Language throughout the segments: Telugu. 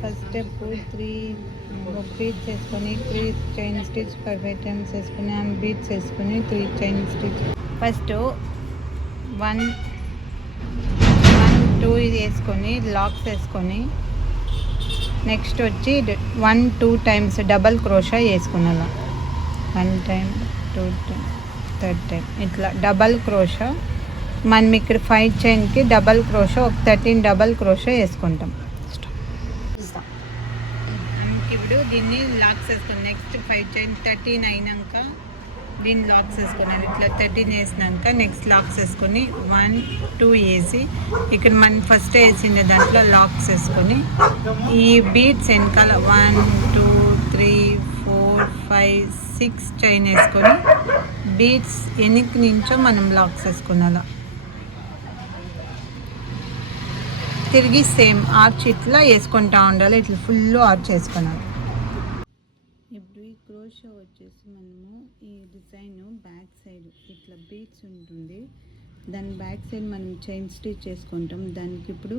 ఫస్ట్ స్టెప్ 3 బీట్స్ వేసుకొని 3 చైన్ స్టిచ్ 5 టైమ్స్ వేసుకొని అండ్ బీట్స్ వేసుకొని 3 చైన్ స్టిచ్. ఫస్ట్ 1 2 ఇది వేసుకొని లాక్స్ వేసుకొని నెక్స్ట్ వచ్చి 1 2 టైమ్స్ డబల్ క్రోషా వేసుకున్నాను. 1 టైం 2 టైం 3rd టైం ఇట్లా డబల్ క్రోషా. మనం ఇక్కడ 5 చైన్కి డబల్ క్రోషా ఒక 13 డబల్ క్రోషా వేసుకుంటాం. ఇప్పుడు దీన్ని లాక్స్ వేసుకుని నెక్స్ట్ 5 చైన్ 13 అయినాక దీన్ని లాక్స్ వేసుకున్నాను. ఇట్లా 13 వేసినాక నెక్స్ట్ లాక్స్ వేసుకొని 1 2 వేసి ఇక్కడ మనం ఫస్ట్ వేసిండే దాంట్లో లాక్స్ వేసుకొని ఈ బీట్స్ వెనకాల 1 2 3 4 5 6 చైన్ వేసుకొని బీట్స్ వెనక్కి నుంచో మనం లాక్స్ వేసుకున్నాం. తిరిగి సేమ్ ఆర్చ్ ఇట్లా వేసుకుంటా ఉండాలి. ఇట్లా ఫుల్ ఆర్చ్ వేసుకున్నాను. ఇప్పుడు ఈ క్రోషా వచ్చేసి మనము ఈ డిజైన్ బ్యాక్ సైడ్ ఇట్లా బీట్స్ ఉంటుంది. దాని బ్యాక్ సైడ్ మనం చైన్ స్టిచ్ చేసుకుంటాం. దానికి ఇప్పుడు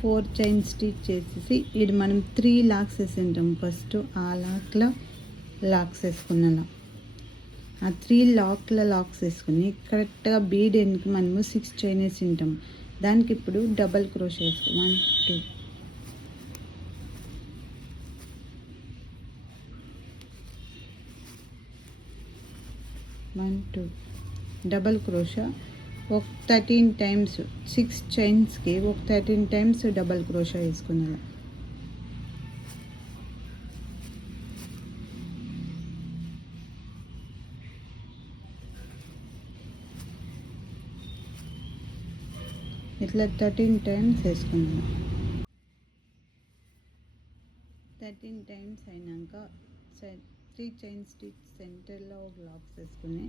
4 చైన్ స్టిచ్ చేసేసి ఇది మనం 3 లాక్స్ వేసి ఉంటాం. ఫస్ట్ ఆ లాక్లో లాక్స్ వేసుకున్నాను. ఆ 3 లాక్స్ వేసుకుని కరెక్ట్గా బీడ్ ఎండ్కి మనము 6 చైన్ వేసి ఉంటాం. దానికి ఇప్పుడు డబల్ క్రోషా వేసుకో 1 2 1 2 డబల్ క్రోషా ఒక 13 టైమ్స్ 6 చైన్స్కి ఒక 13 టైమ్స్ డబల్ క్రోషా వేసుకున్నాను. ఇట్లా 13 టైమ్స్ వేసుకున్నాను. 13 టైమ్స్ అయినాక 3 చైన్ స్టిచ్ సెంటర్లో ఒక లాక్స్ వేసుకుని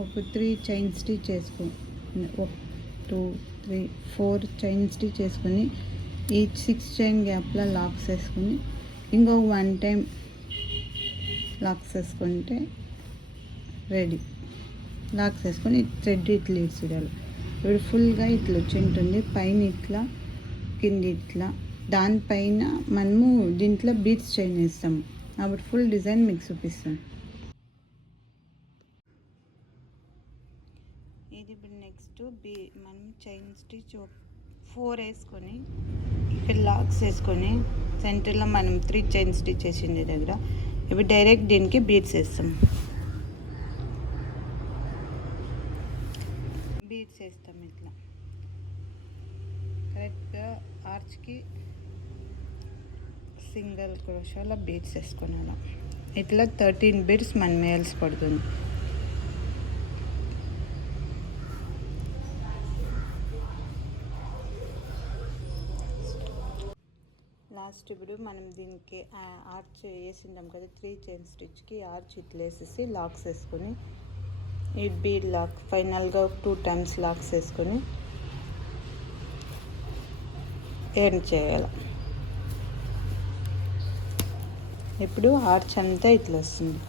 ఒక 3 చైన్ స్టిచ్ వేసుకో 1 2 3 4 చైన్ స్టిచ్ వేసుకొని ఈ 6 చైన్ గ్యాప్లో లాక్స్ వేసుకుని ఇంకో 1 టైం లాక్స్ వేసుకుంటే రెడీ. లాక్స్ వేసుకొని థ్రెడ్ ఇట్లా ఇడ్చిడాలి. ఇప్పుడు ఫుల్గా ఇట్లా వచ్చి ఉంటుంది. పైన ఇట్లా కింద ఇట్లా దానిపైన మనము దీంట్లో బీట్స్ చైన్ వేస్తాము. అప్పుడు ఫుల్ డిజైన్ మీకు చూపిస్తాం. ఇది ఇప్పుడు నెక్స్ట్ మనం చైన్ స్టిచ్ 4 వేసుకొని ఇక్కడ లాక్స్ వేసుకొని సెంటర్లో మనం 3 చైన్ స్టిచ్ వేసింది దగ్గర ఇప్పుడు డైరెక్ట్ దీనికి బీట్స్ వేస్తాం. బీట్స్ వేస్తాం ఇట్లా కరెక్ట్గా ఆర్చ్కి సింగిల్ క్రోషాలో బీట్స్ వేసుకున్నాను. ఇట్లా 13 బీట్స్ మనం వేయాల్సి పడుతుంది. లాస్ట్ ఇప్పుడు మనం దీనికి ఆర్చ్ వేసిందాం కదా 3 చైన్ స్టిచ్కి ఆర్చ్ ఇట్లా వేసేసి లాక్స్ వేసుకొని ఈ బీడ్ లాక్ ఫైనల్గా 2 టైమ్స్ లాక్స్ వేసుకొని ఎండ్ చేయాలి. ఇప్పుడు ఆర్చ్ అంతా ఇట్లా వస్తుంది.